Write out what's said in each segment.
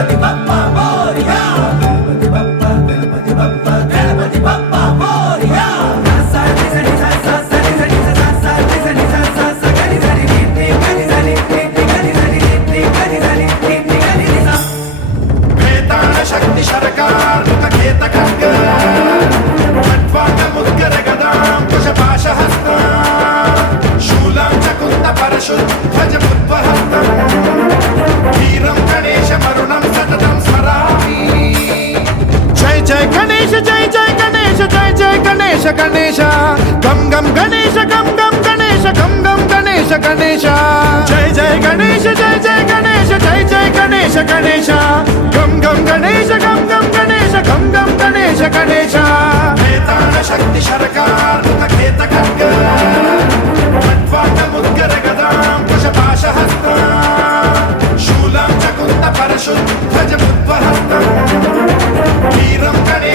Bate, bate. Ganesha జై జై గణేష జై జై గణేష గణేష. గం గం గణేష గం గం గణేష గం గం గణేష గణేష. జై జై గణేష జై జై గణేష జై జై గణేష గణేష. గం గం గణేష గం గం గణేష గం గం గణేష గణేష. వేతాళ శక్తి శరకార్ముక కేత ఖడ్గ ఖడ్వాంగ ముద్గర గదాం కుశ పాశహస్త శూలాం చ కుంద పరశు ధ్వజ బుద్వహస్తం వీరం గణేశ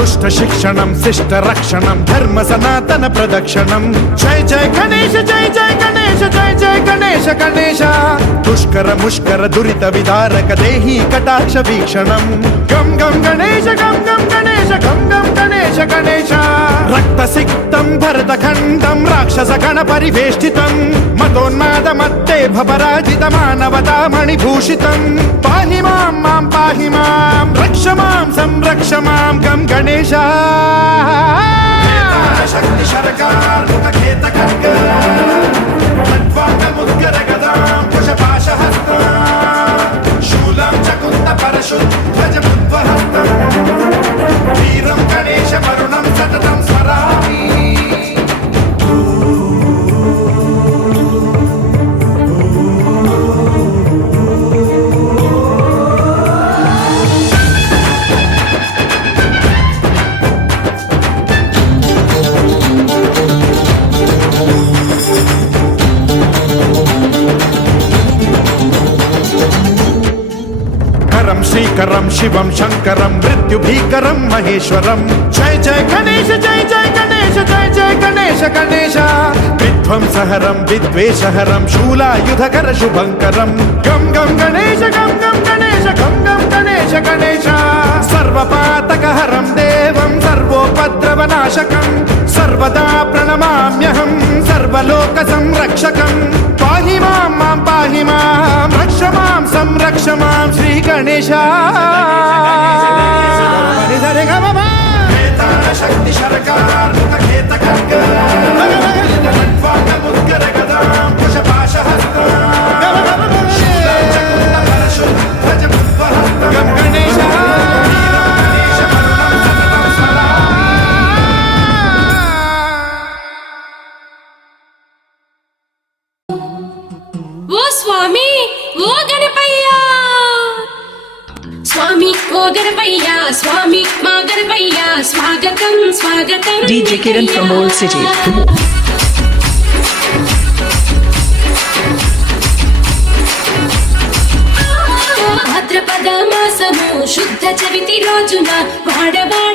దుష్ట శిక్షణం శిష్ట రక్షణం ధర్మ సనాతన ప్రదక్షిణం జై జై గణేశ జై జై గణేశ జై జై గణేశ గణేశ దుష్కర ముష్కర దురిత విదారక దేహి కటాక్ష వీక్షణం గం గం గణేశ గం గం గణేశ గం గం గణేశ గణేశ రక్త సిక్తం భరత ఖండం రాక్షస గణ పరివేష్టితం మాం రక్ష సంరక్ష మాం గం గణేశ శక్తి శరకార్ముక శ్రీకరం శివం శంకరం మృత్యుభీకరం మహేశ్వరం జయ జయ గణేశ జయ జయ గణేశ జయ జయ గణేశ గణేశ విధ్వంసహరం విద్వేషహరం శూలాయుధకర శుభంకరం గం గం గణేశ గం గం గణేశ గం గం గణేశ సర్వపాతకహరం దేవం సర్వోపద్రవనాశకం సర్వదా ప్రణమామ్యహం సర్వలోక సంరక్షకం. పాహి మాం మాం పాహి మాం రక్ష మాం సంరక్ష మాం శ్రీ గణేశ. శక్తి శరకార్ముక గణపయ్య స్వామి మా గణపయ్య స్వాగతం స్వాగతం DJ Kiran from Old City. భాద్రపద మాసము శుద్ధ చవితి రోజున తై